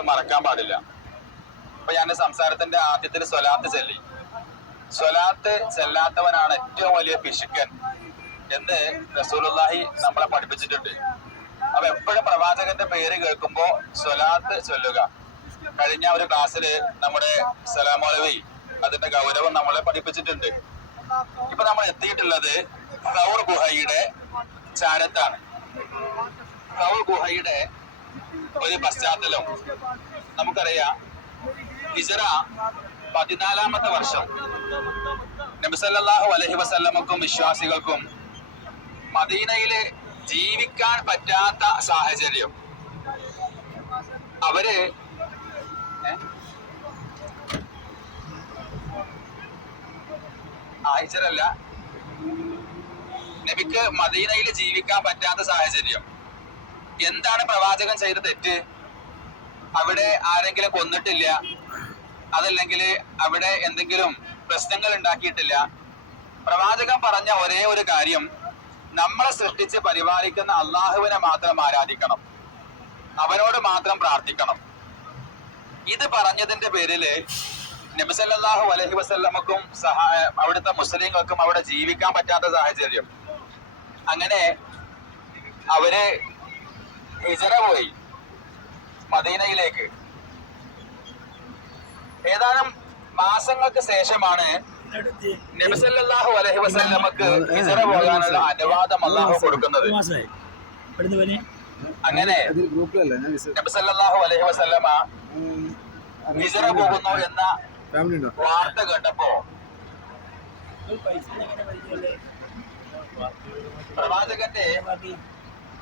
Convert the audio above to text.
ഒരിക്കലും മറക്കാൻ പാടില്ല. അപ്പൊ ഞാൻ സംസാരത്തിന്റെ ആദ്യത്തിൽ സ്വലാത്ത് ചൊല്ലി. സ്വലാത്ത് ചെല്ലാത്തവനാണ് ഏറ്റവും വലിയ പിശുക്കൻ എന്ന് റസൂലുള്ളാഹി നമ്മളെ പഠിപ്പിച്ചിട്ടുണ്ട്. അപ്പൊ എപ്പോഴും പ്രവാചകന്റെ പേര് കേൾക്കുമ്പോ സ്വലാത്ത് ചൊല്ലുക. കഴിഞ്ഞ ഒരു ക്ലാസ്സില് നമ്മുടെ സലാം മൗലവി അതിന്റെ ഗൗരവം നമ്മളെ പഠിപ്പിച്ചിട്ടുണ്ട്. ഇപ്പൊ നമ്മൾ എത്തിയിട്ടുള്ളത് സൗർ ഗുഹയുടെ ചാരത്താണ്. സൗർ ഗുഹയുടെ ഒരു പശ്ചാത്തലം നമുക്കറിയാം. ഹിജ്റ 14-ാമത്തെ വർഷം നബി സല്ലല്ലാഹു അലൈഹി വസല്ലമക്കും വിശ്വാസികൾക്കും മദീനയില് ജീവിക്കാൻ പറ്റാത്ത സാഹചര്യം. അവര് ഹിജ്റല്ല, നബിക്ക് മദീനയിൽ ജീവിക്കാൻ പറ്റാത്ത സാഹചര്യം. എന്താണ് പ്രവാചകൻ ചെയ്ത തെറ്റ്? അവിടെ ആരെങ്കിലും കൊന്നിട്ടില്ല, അതല്ലെങ്കിൽ അവിടെ എന്തെങ്കിലും പ്രശ്നങ്ങൾ ഉണ്ടാക്കിയിട്ടില്ല. പ്രവാചകൻ പറഞ്ഞ ഒരേ ഒരു കാര്യം, നമ്മളെ സൃഷ്ടിച്ച് പരിപാലിക്കുന്ന അള്ളാഹുവിനെ മാത്രം ആരാധിക്കണം, അവനോട് മാത്രം പ്രാർത്ഥിക്കണം. ഇത് പറഞ്ഞതിന്റെ പേരില് നബി സല്ലല്ലാഹു അലൈഹി വസല്ലമക്കും അവിടുത്തെ മുസ്ലിങ്ങൾക്കും അവിടെ ജീവിക്കാൻ പറ്റാത്ത സാഹചര്യം. അങ്ങനെ അവര് ഹിജ്റ പോയി മദീനയിലേക്ക്. ഏതാനും മാസങ്ങൾക്ക് ശേഷമാണ് നബി സല്ലല്ലാഹു അലൈഹി വസല്ലമക്ക് ഹിജ്റ പോകാനുള്ള അനുവാദം അല്ലാഹു കൊടുക്കുന്നത്. അങ്ങനെ നബി സല്ലല്ലാഹു അലൈഹി വസല്ലമ ഹിജ്റ പോകുന്നു എന്ന വാർത്ത കേട്ടപ്പോ പ്രവാചകന്റെ